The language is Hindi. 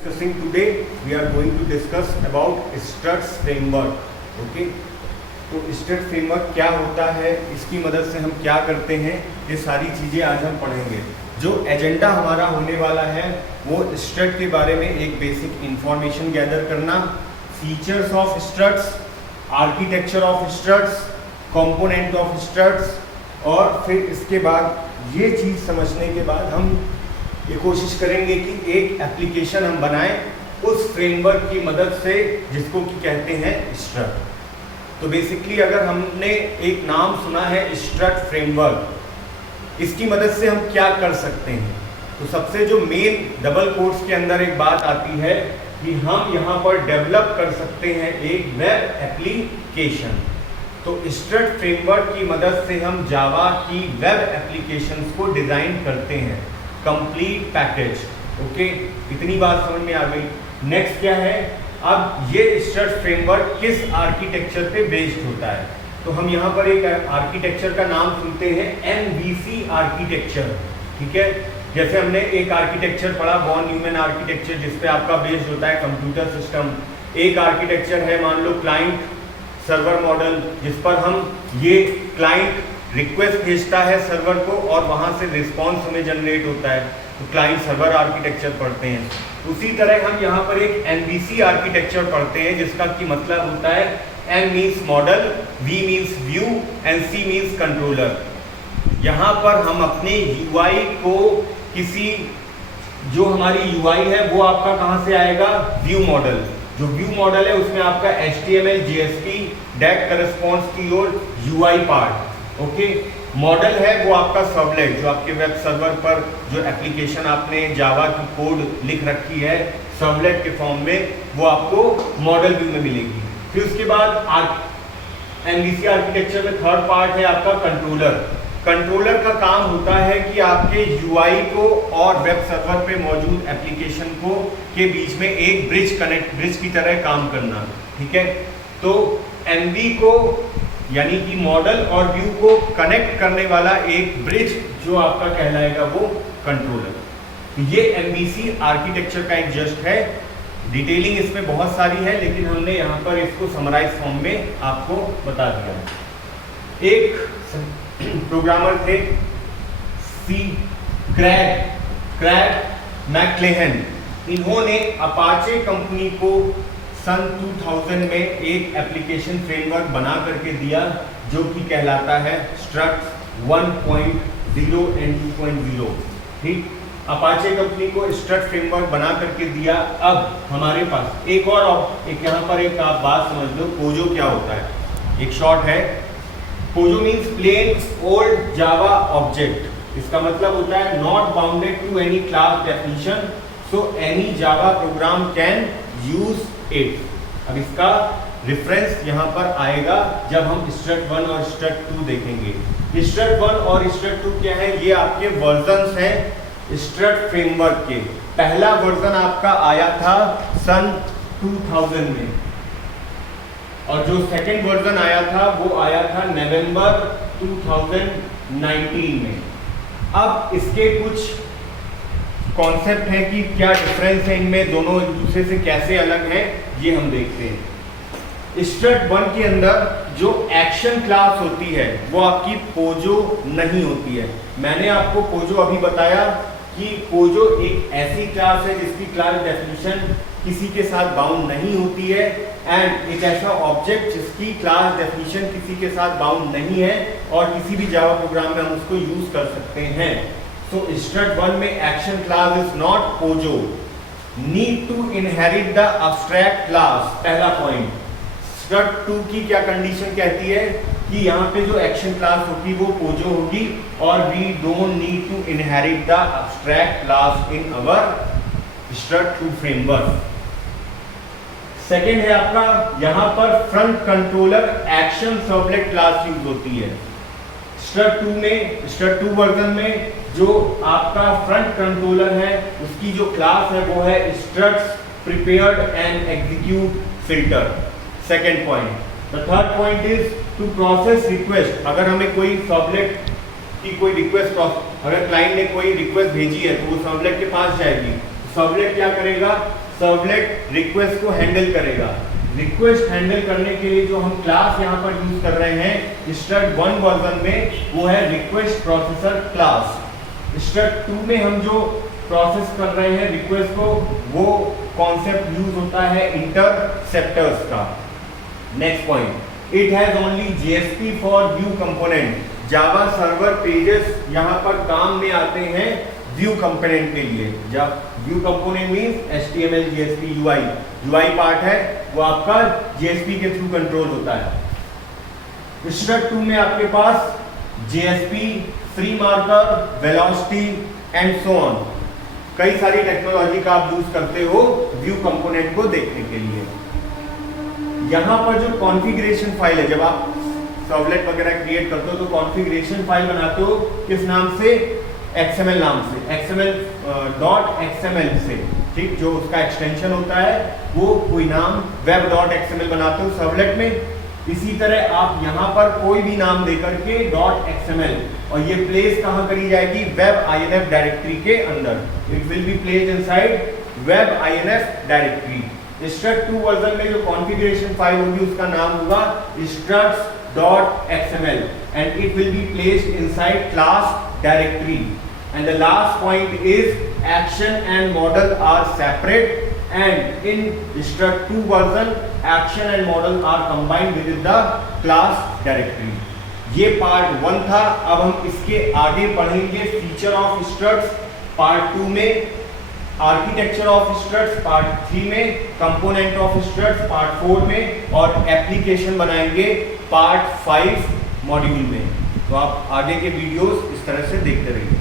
Discussing today, we are going to discuss about struts framework. Okay, तो स्ट्रट फ्रेमवर्क क्या होता है, इसकी मदद से हम क्या करते हैं, ये सारी चीज़ें आज हम पढ़ेंगे। जो एजेंडा हमारा होने वाला है वो स्ट्रट के बारे में एक बेसिक इंफॉर्मेशन गैदर करना, features of struts, architecture of struts, component of struts, और फिर इसके बाद ये चीज़ समझने के बाद हम ये कोशिश करेंगे कि एक एप्लीकेशन हम बनाएं उस फ्रेमवर्क की मदद से जिसको कि कहते हैं स्ट्रट। तो बेसिकली अगर हमने एक नाम सुना है स्ट्रट फ्रेमवर्क, इसकी मदद से हम क्या कर सकते हैं, तो सबसे जो मेन डबल कोट्स के अंदर एक बात आती है कि हम यहाँ पर डेवलप कर सकते हैं एक वेब एप्लीकेशन। तो स्ट्रट फ्रेमवर्क की मदद से हम जावा की वेब एप्लीकेशंस को डिज़ाइन करते हैं, कंप्लीट पैकेज। ओके, इतनी बात समझ में आ गई। नेक्स्ट क्या है, अब ये स्ट्रट फ्रेमवर्क किस आर्किटेक्चर पे बेस्ड होता है, तो हम यहाँ पर एक आर्किटेक्चर का नाम सुनते हैं MVC आर्किटेक्चर। ठीक है, जैसे हमने एक आर्किटेक्चर पढ़ा वॉन न्यूमैन आर्किटेक्चर, जिसपे आपका बेस्ड होता है कंप्यूटर सिस्टम। एक आर्किटेक्चर है मान लो क्लाइंट सर्वर मॉडल, जिस पर हम ये क्लाइंट रिक्वेस्ट भेजता है सर्वर को और वहाँ से रिस्पॉन्स हमें जनरेट होता है, तो क्लाइंट सर्वर आर्किटेक्चर पढ़ते हैं। उसी तरह हम यहाँ पर एक MVC आर्किटेक्चर पढ़ते हैं, जिसका की मतलब होता है M means model, V means view and C means controller. यहाँ पर हम अपने UI को किसी, जो हमारी UI है वो आपका कहाँ से आएगा, व्यू मॉडल। जो व्यू मॉडल है उसमें आपका HTML JSP that corresponds to your UI part. Okay, model है वो आपका सर्वलेट, जो आपके वेब सर्वर पर जो एप्लीकेशन आपने जावा की कोड लिख रखी है सर्वलेट के फॉर्म में, वो आपको मॉडल व्यू में मिलेगी। फिर उसके बाद MVC आर्किटेक्चर में थर्ड पार्ट है आपका कंट्रोलर। कंट्रोलर का काम होता है कि आपके UI को और वेब सर्वर पे मौजूद एप्लीकेशन को के बीच में एक ब्रिज की तरह काम करना। ठीक है, तो MV को यानी कि मॉडल और व्यू को कनेक्ट करने वाला एक ब्रिज जो आपका कहलाएगा वो कंट्रोलर। तो ये MVC आर्किटेक्चर का एक जस्ट है, डिटेलिंग इसमें बहुत सारी है, लेकिन हमने यहाँ पर इसको समराइज फॉर्म में आपको बता दिया। एक प्रोग्रामर थे क्रैग मैक्लेहन, इन्होंने अपाचे कंपनी को सन 2000 में एक एप्लीकेशन फ्रेमवर्क बना करके दिया जो कि कहलाता है स्ट्रट 1.0 एंड 2.0। ठीक, अपाचे कंपनी को स्ट्रट फ्रेमवर्क बना करके दिया। अब हमारे पास एक यहाँ पर एक आप बात समझ लो, पोजो क्या होता है, एक शॉर्ट है। POJO means plain old Java object. इसका मतलब होता है not bounded to any class definition, so any Java program can use it. अब इसका रेफरेंस यहाँ पर आएगा जब हम स्ट्रट 1 और स्ट्रट 2 देखेंगे। स्ट्रट 1 और स्ट्रट 2 क्या है, ये आपके वर्जन्स हैं स्ट्रट फ्रेमवर्क के। पहला वर्जन आपका आया था सन 2000 में, और जो सेकंड वर्जन आया था वो आया था नवंबर 2019 में। अब इसके कुछ कॉन्सेप्ट है कि क्या डिफरेंस है इनमें, दोनों एक दूसरे से कैसे अलग हैं, ये हम देखते हैं। स्ट्रट 1 के अंदर जो एक्शन क्लास होती है वो आपकी पोजो नहीं होती है। मैंने आपको पोजो अभी बताया कि पोजो एक ऐसी क्लास है जिसकी क्लास डेफिनेशन किसी के साथ बाउंड नहीं होती है, एंड एक ऐसा ऑब्जेक्ट जिसकी क्लास डेफिनेशन किसी के साथ बाउंड नहीं है और किसी भी जावा प्रोग्राम में हम उसको यूज कर सकते हैं। तो स्ट्रट 1 में action class is not POJO, need to inherit the abstract class. पहला पॉइंट। स्ट्रट 2 की क्या कंडीशन कहती है कि यहाँ पे जो एक्शन क्लास होगी वो पोजो होगी, और we don't need to inherit the abstract class in our strut 2 framework. Second है आपका, यहाँ पर front controller action servlet class use होती है। स्ट्रट 2 में, स्ट्रट 2 वर्जन में जो आपका फ्रंट कंट्रोलर है उसकी जो क्लास है वो है struts prepared and execute filter. Second point. The third point is to process request. अगर हमें कोई सर्वलेट की कोई रिक्वेस्ट, अगर क्लाइंट ने कोई रिक्वेस्ट भेजी है तो वो सर्वलेट के पास जाएगी। सर्वलेट क्या करेगा, सर्वलेट रिक्वेस्ट को हैंडल करेगा। रिक्वेस्ट हैंडल करने के लिए जो हम क्लास यहाँ पर यूज कर रहे हैं struct 1 वर्जन में, वो है रिक्वेस्ट प्रोसेसर क्लास। struct 2 में हम जो प्रोसेस कर रहे हैं रिक्वेस्ट को, वो कॉन्सेप्ट यूज होता है इंटरसेप्टर्स का। Next point, it has only JSP for view component. Java server pages यहाँ पर काम में आते हैं व्यू कंपोनेंट के लिए। जब view component means HTML JSP UI part है, वो आपका JSP के थ्रू कंट्रोल होता है। struct 2 में आपके पास JSP, free marker, velocity and so on, कई सारी टेक्नोलॉजी का आप यूज करते हो व्यू कंपोनेंट को देखने के लिए। यहाँ पर जो कॉन्फ़िगरेशन फाइल है, जब आप सर्वलेट वगैरह क्रिएट करते हो तो कॉन्फ़िगरेशन फाइल बनाते हो किस नाम से? XML नाम से, XML.xml से, ठीक, जो उसका एक्सटेंशन होता है वो कोई नाम web.xml बनाते हो सर्वलेट में। इसी तरह आप यहाँ पर कोई भी नाम देकर के .xml, और ये प्लेस कहाँ करी जाएगी? वेब INF डायरेक्टरी के अंदर। It will be placed inside web INF directory. struct 2 version में जो कॉन्फ़िगरेशन फाइल होगी उसका नाम होगा structs.xml and it will be placed inside class directory. And the last point is action and model are separate, and in struct 2 version action and model are combined within the class directory. ये पार्ट 1 था। अब हम इसके आगे पढ़ेंगे फीचर ऑफ structs पार्ट 2 में, आर्किटेक्चर ऑफ structs पार्ट 3 में, कंपोनेंट ऑफ structs पार्ट 4 में, और एप्लीकेशन बनाएंगे पार्ट 5 मॉड्यूल में। तो आप आगे के वीडियोस इस तरह से देखते रहिए।